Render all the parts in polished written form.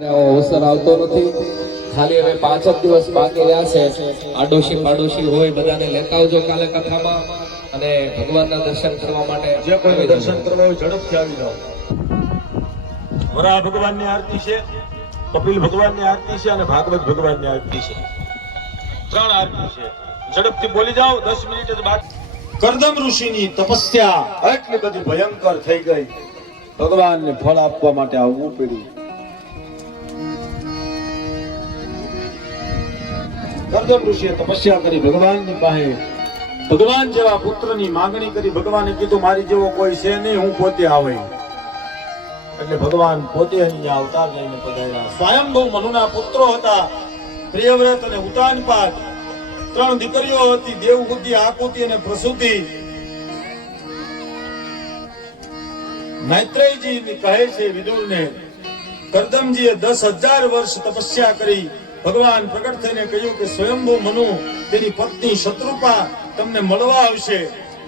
અવસર આવતો નથી. ખાલી હવે 5 જ દિવસ બાકી રહ્યા છે. આડોશી પાડોશી હોય બધાને લેતા આવજો કાલે કથામાં અને ભગવાનના દર્શન કરવા માટે જે કોઈ દર્શન કરવા હોય ઝડપથી આવી જાઓ. વરાહ ભગવાનની આરતી છે, કપિલ ભગવાનની આરતી છે અને ભાગવત ભગવાનની આરતી છે. 3 આરતી છે. ઝડપથી બોલી જાઓ. 10 મિનિટ જ બાકી. કરદમ ઋષિની તપસ્યા એટલી બધી ભયંકર થઈ ગઈ, ભગવાનને ફળ આપવા માટે આવવું પડ્યું. કરદમ ઋષિએ તપસ્યા કરી ભગવાનની પાસે, ભગવાન જેવા પુત્રની માંગણી કરી. ભગવાને કીધું મારી જેવો કોઈ છે નહીં, હું પોતે આવે. એટલે ભગવાન પોતે અહીંયા અવતાર લઈને પધાર્યા. સ્વયંભૂ મનુના પુત્રો હતા, પ્રિયવ્રત અને ઉતાનપાદ. 3 દીકરીઓ હતી, દેવહૂતિ, આકુતિ અને પ્રસૂતિ. મૈત્રેયજી કહે છે વિદુરને, કરદમજીએ 10,000 વર્ષ તપસ્યા કરી. ભગવાન પ્રગટ થઈને કહ્યું કે સ્વયંભૂ મનુ તેની પત્ની શત્રુપા તમને મળવા આવશે,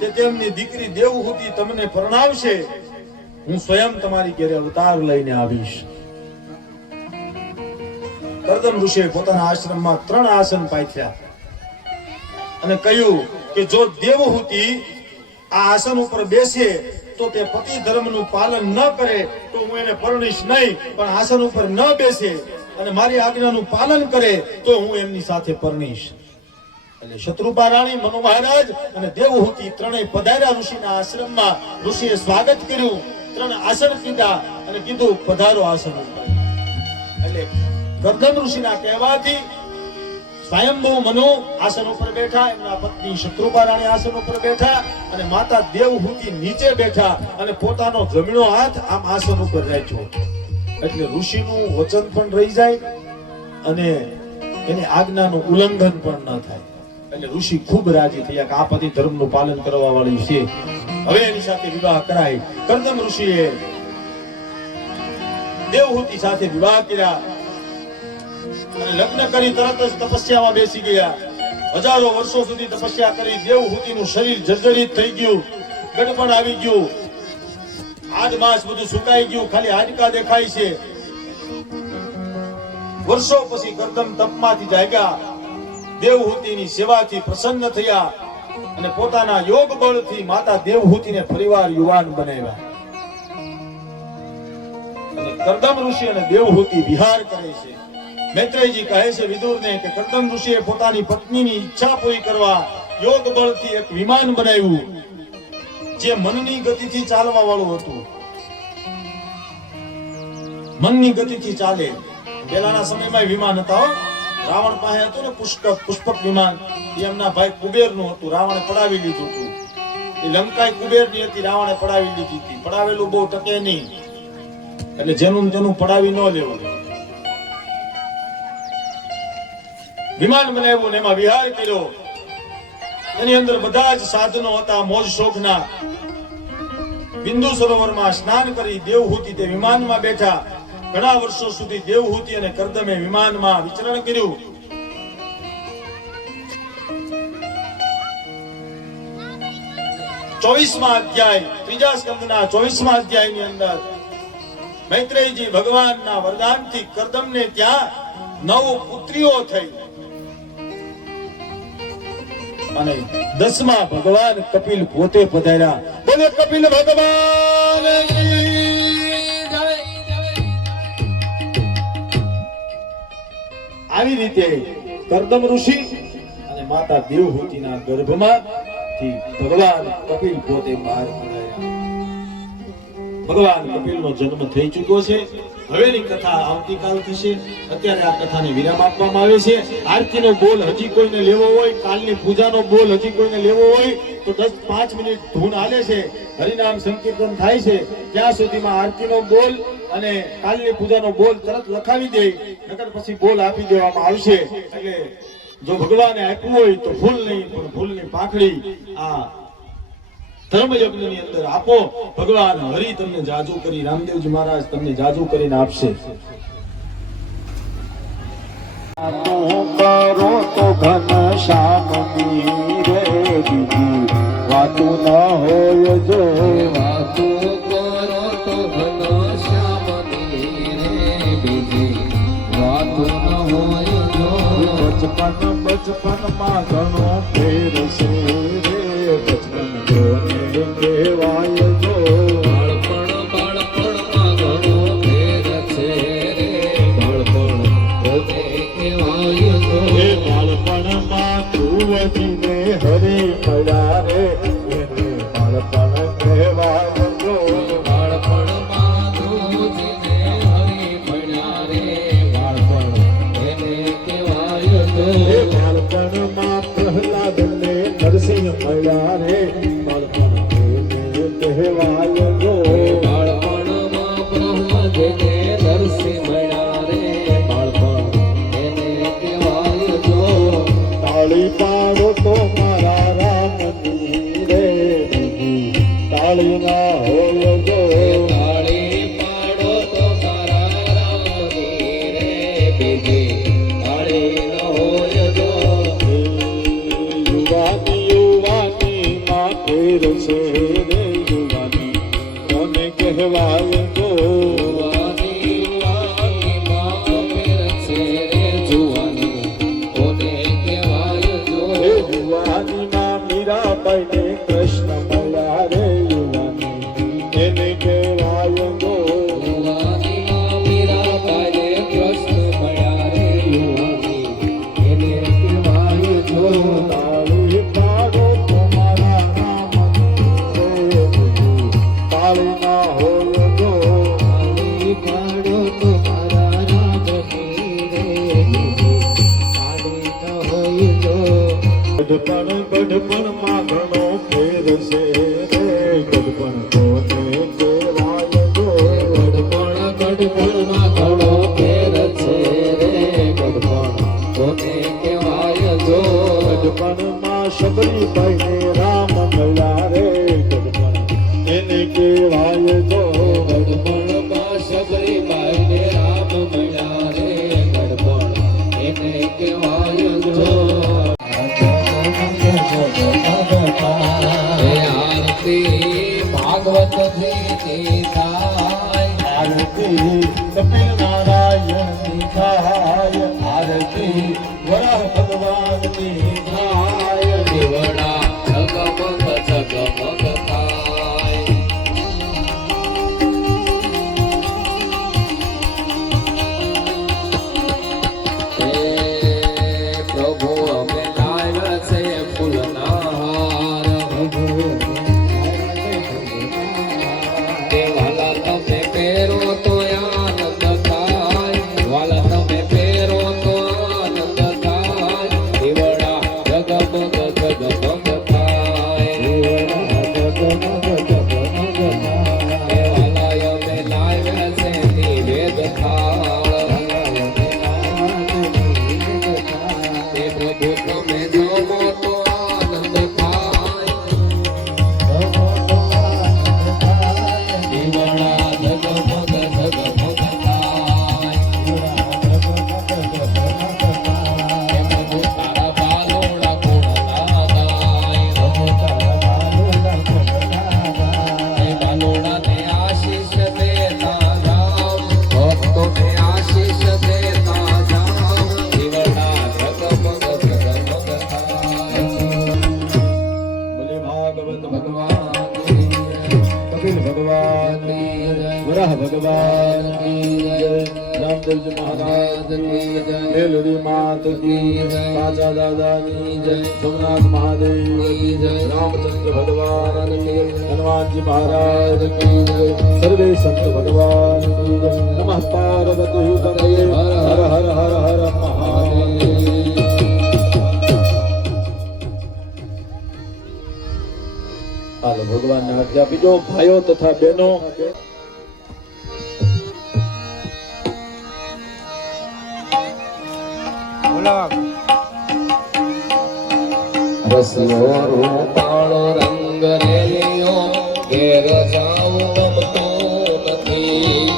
તે તેમની દીકરી દેવહૂતિ તમને પરણાવશે. હું સ્વયં તમારી ઘરે અવતાર લઈને આવીશ. કરદમ ઋષિએ પોતાના આશ્રમમાં 3 આસન પાથર્યા અને કહ્યું કે જો દેવહૂતિ આ આસન ઉપર બેસે તો તે પતિ ધર્મનું પાલન ન કરે તો હું એને પરણીશ નહીં, પણ આસન ઉપર ન બેસે અને મારી આજ્ઞાનું પાલન કરે તો હું એમની સાથે પરણીશ. એટલે શત્રુપા રાણી, મનુ મહારાજ અને દેવહૂતિ 3 પધાર્યા ઋષિના આશ્રમમાં. ઋષિએ સ્વાગત કર્યું, 3 આસન કીધા અને કીધું પધારો આસન ઉપર. એટલે કરદમ ઋષિના કહેવાથી સ્વયંભૂ મનુ આસન ઉપર બેઠા, એમના પત્ની શત્રુપા રાણી આસન ઉપર બેઠા અને માતા દેવહૂતિ નીચે બેઠા અને પોતાનો જમણો હાથ આમ આસન ઉપર રાખ્યો. એટલે ઋષિનું વચન પણ રહી જાય અને એની આજ્ઞાનું ઉલ્લંઘન પણ ન થાય. એટલે ઋષિ ખૂબ રાજી થયા કે આ પતિ ધર્મનું પાલન કરવા વાળી છે, હવે એની સાથે વિવાહ કરાય. કરદમ ઋષિએ દેવહૂતિ સાથે વિવાહ કર્યા અને લગ્ન કરી તરત જ તપસ્યામાં બેસી ગયા. હજારો વર્ષો સુધી તપસ્યા કરી. દેવહૂતિનું શરીર જર્જરિત થઈ ગયું, ગડપણ આવી ગયું, હાડ માંસ બધું સુકાઈ ગયું, ખાલી હાડકા દેખાય છે. વર્ષો પછી કરદમ તપમાંથી જાગ્યા, દેવહૂતિની સેવાથી પ્રસન્ન થયા અને પોતાના યોગ બળથી માતા દેવહૂતિને ફરીવાર યુવાન બનાવ્યા. અને કરદમ ઋષિ અને દેવહૂતિ વિહાર કરે છે. મૈત્રેયજી કહે છે વિદુરને કે કરદમ ઋષિએ પોતાની પત્નીની ઈચ્છા પૂરી કરવા યોગ બળથી એક વિમાન બનાવ્યું જે મનની ગતિથી ચાલવા વાળું હતું. મનની ગતિથી ચાલે. પહેલાના સમયમાં વિમાન હતા. રાવણ પાસે હતું ને પુષ્પક વિમાન, એમના ભાઈ કુબેરનું હતું. રાવણે પડાવી લીધું હતું. એ લંકા કુબેરની હતી, રાવણે પડાવી લીધી હતી. પડાવેલું બહુ ટકે નહીં, એટલે જેનું તેનું પડાવી ન લેવું. વિમાન બનાવ્યું ને એમાં વિહાર કર્યો. એની અંદર બધા જ સાધનો હતા મોજ શોખના. બિંદુ સરોવરમાં સ્નાન કરી દેવહૂતિ તે વિમાનમાં બેઠા. ઘણા વર્ષો સુધી દેવહૂતિ અને કરદમે વિમાનમાં વિચરણ કર્યું. અધ્યાય 3જા સ્કંદના 24મા અધ્યાયની અંદર મૈત્રેયજી ભગવાનના વરદાનથી કરદમને ત્યાં 9 પુત્રીઓ થઈ અને 10મા ભગવાન કપિલ પોતે પધાર્યા. બોલે કપિલ ભગવાન આવી રીતે કરદમ ઋષિ અને માતા દેવહૂતિના ગર્ભમાંથી ભગવાન કપિલ પોતે બહાર પધાર્યા. ભગવાન કપિલનો જન્મ થઈ ચૂક્યો છે. હવેની કથા આવતીકાલ થશે. અત્યારે આ કથાને વિરામ આપવામાં આવે છે. આરતીનો બોલ હજી કોઈને લેવો હોય, કાલની પૂજાનો બોલ હજી કોઈને લેવો હોય તો 10-5 મિનિટ ધૂન હાલે છે, હરિનામ સંકીર્તન થાય છે. ત્યાં સુધીમાં આરતીનો બોલ અને કાલની પૂજાનો બોલ તરત લખાવી દે, નકર પછી બોલ આપી દેવામાં આવશે. એટલે જો ભગવાને આપ્યું હોય તો ભૂલ નહીં, પણ ભૂલની પાંખડી આ ધર્મયજ્ઞની અંદર આપો. ભગવાન હરિ તમને જાજુ કરી, રામદેવજી મહારાજ તમને જાજુ કરીને આપશે. કરો તો ઘન શ્યામની રે બીજી વાતું ન હોય જો. વાતું કરો તો ઘન શ્યામની રે બીજી બાળપણ બચપનમાં ઘણો ફેર છે રે બચપન કોને કહેવાય જો બાળપણમાં ઘણો ફેર છે રે બાળપણ કોને કહેવાય તો એ બાળપણમાં ધ્રુવજીને હરે મળ્યા રે એને બાળપણ કહેવાય જો બાળપણમાં ધ્રુવજીને હરી મળ્યા રે બાળપણ એને કહેવાય તો એ બાળપણમાં પ્રહલાદને નરસિંહ મળ્યા રે બાળપણ એને કહેવાય જો બાળપણમાં પ્રહલાદને નરસિંહ મળ્યા રે બાળપણ એને કહેવાય તો તાળી પાડો તો મારા રામની રે તાળી ના હોય જો તાળી પાડો તો મારા રામની રે બીજી તાળી ન હોય જો યુવાની માં ફેર છે રે યુવાની કોને કહેવાય જો જુવાની માં ફેર છે રે જુવાની કોને કહેવાય જો એ યુવાની માં મીરાબાઈને કૃષ્ણ મળ્યા રે યુવાની એને કહેવાય જો જુવાની માં મીરાબાઈને કૃષ્ણ મળ્યા રે યુવાની એને કહેવાય જો તાળી પાડો તો મારા રામની રે તાળી ના હોય જો તાળી પાડો તો મારા રામની રે તાળી ન હોય જો ગઢપણ માં ઘણો ફેર છે રે ગઢપણ કોને કહેવાય જો ગઢપણમાં ઘણો ફેર છે રે ગઢપણ કોને કહેવાય જો ગઢપણમાં શબરીબાઈને રામ મળ્યા રે ગઢપણ એને કહેવાય જો ગઢપણમાં શબરીબાઈને રામ મળ્યા રે ગઢપણ એને કહેવાય જો હે આરતી ભાગવત થી થાય આરતી કપિલ નારાયણની થાય આરતી વરાહ ભગવાનની થાય દીવડા જગમગ જગમગ થાય હે પ્રભુ અમે લાવ્યા છે ફૂલના હાર વાલા તમે પહેરો તો આનંદ થાય વાલા તમે પહેરો તો આનંદ થાય દીવડા જગમગ જગમગ થાય હે વાલા અમે લાવ્યા છે નિવેદ થાળ હે પ્રભુ તમે જમો તો આનંદ થાય દીવડા જગમગ જગમગ થાય હે પ્રભુ તારા બાલોડા કોણલા ગાય હે બાલોડાને આશીષ દેતા જાઓ ભક્તોને આશીષ દેતા જાઓ દીવડા જગમગ જગમગ થાય ભલે ભાગવત ભગવાન કી જય. કપિલ ભગવાન વરાહ ભગવાન રામદેવજી મહારાજ મેલડી માત કી રાજા દાદાની જય સોમનાથ મહાદેવ રામચંદ્ર ભગવાન હનુમાનજી મહારાજ કી જય સર્વે સંત ભગવાન કી જય નમઃ પાર્વતી પતये હર હર હર હર મહાદેવ હાલો ભગવાનને આજ્ઞા આપીજો ભાઈઓ તથા બહેનો રસિયો રૂપાળો રંગ રેલિયો ઘેર જાવું ગમતું નથી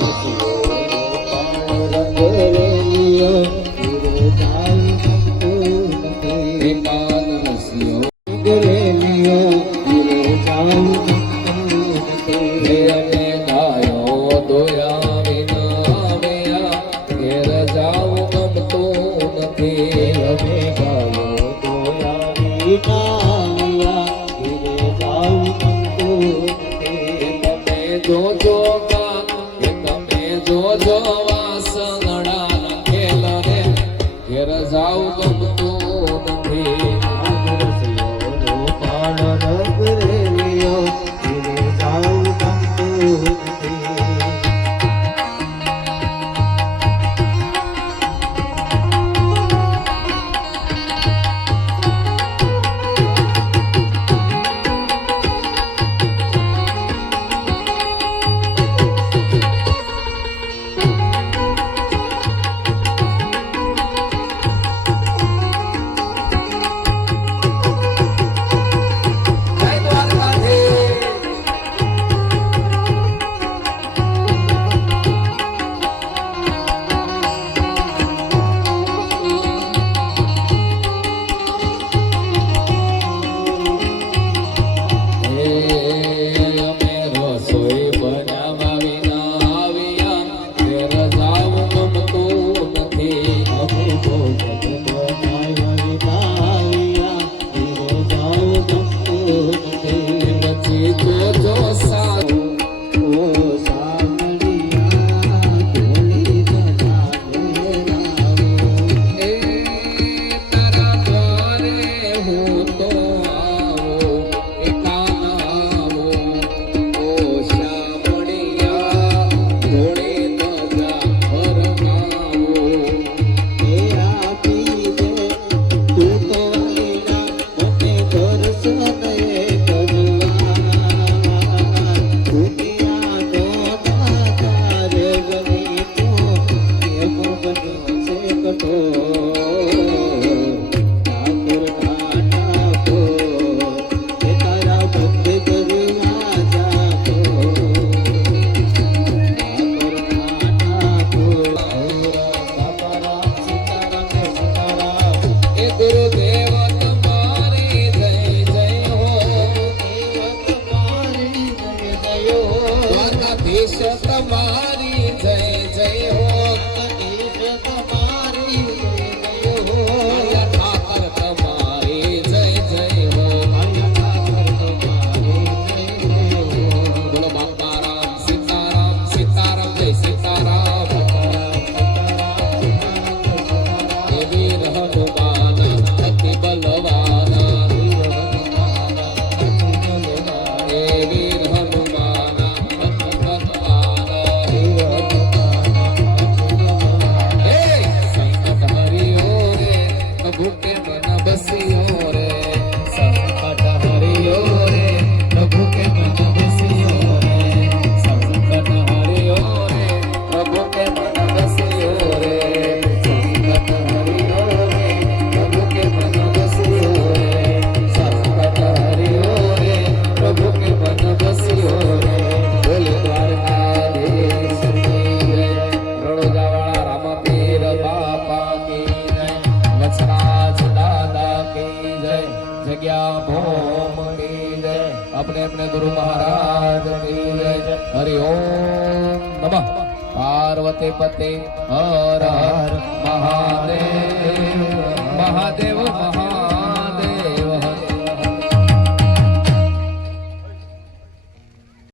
રસિયો રૂપાળો રંગ રેલિયો ઘેર જાવું ગમતું નથી પાન રસિયો રંગ રેલિયો ઘેર જાવું ગમતું નથી અમે ગાયો દોયા વિના આવ્યા ઘેર જાવું ગમતું નથી સંગડા ખેલ રે ઘેર જાવ ગમતું નથી તમારી જય જય હો તમારી જય હો ઠાકર તમારી જય જય હો બોલો બાપારામ સીતારામ સીતારામ જય સીતારામ હે વીર હનુમાન અતિ બલવાન હે વીર હનુમાન ભૂકે મન બસિયો રે સંકટ હરિયો રે પ્રભુ કે મન બસિયો રે સંકટ હરિયો રે પ્રભુ કે મન બસિયો રે સંકટ હરિયો રે પ્રભુ કે મન બસિયો રે સંકટ હરિયો રે પ્રભુ કે મન બસિયો રે બોલે દ્વારકાધીશ કી જય રણોજાવાળા રામપીર બાપા કી જય વત્સરાજ દાદા की जय जग्या भोम की जय अपने अपने गुरु महाराज की जय हरि ओम नमः पार्वती पते हर हर महादेव महादेव